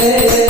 है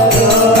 Oh,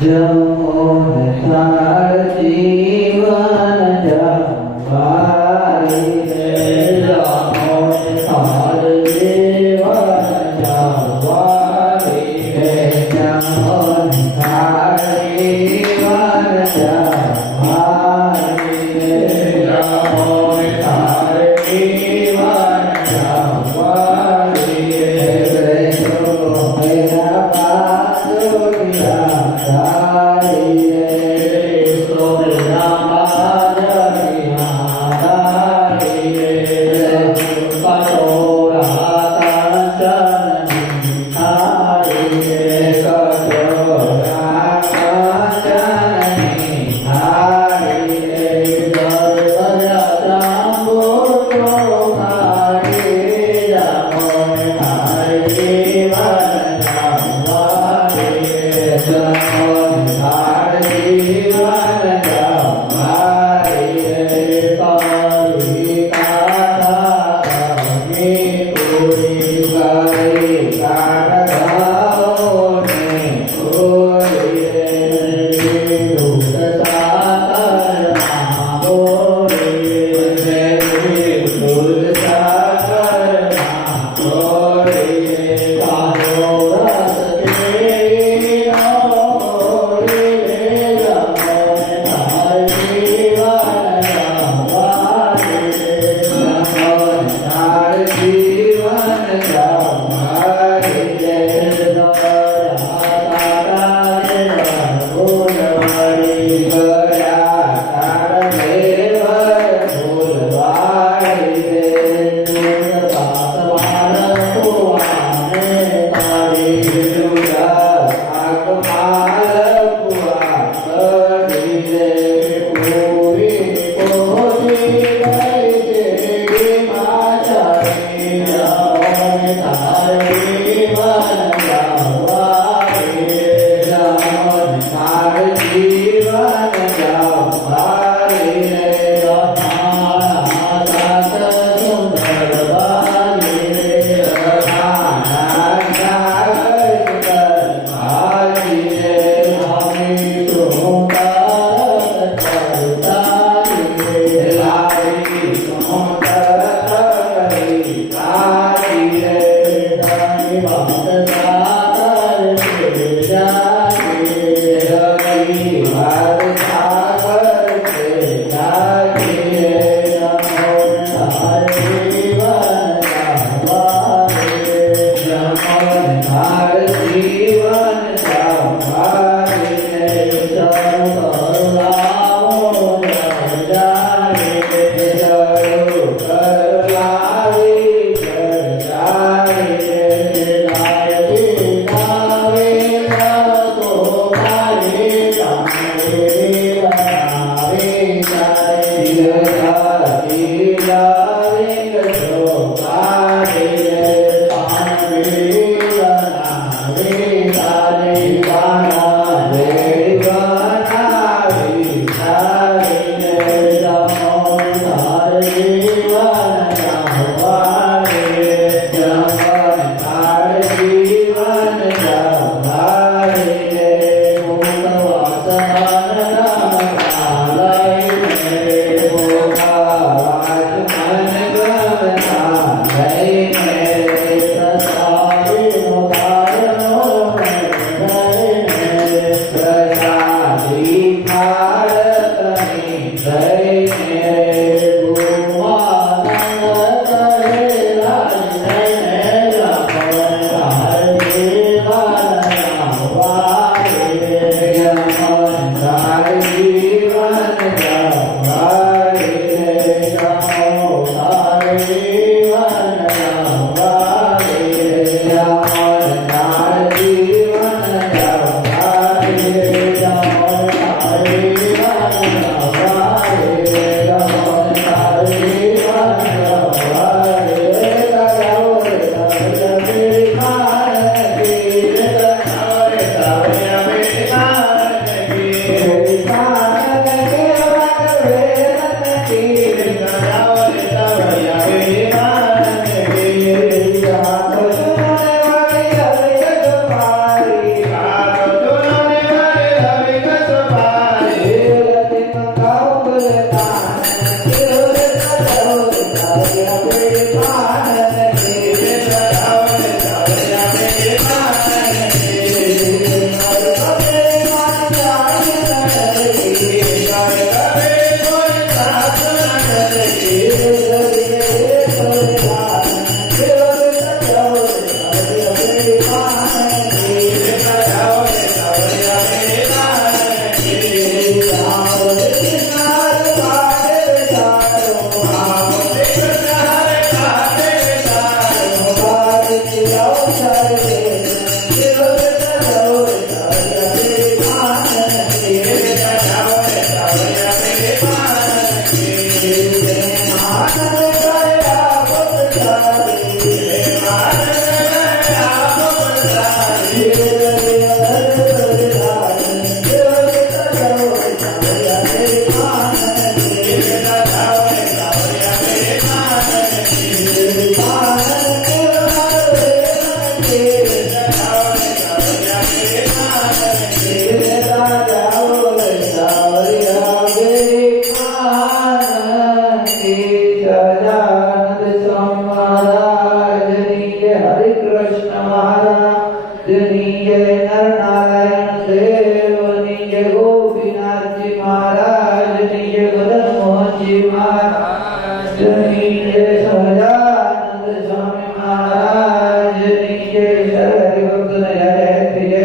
Jamu Sarji Namah Yeah.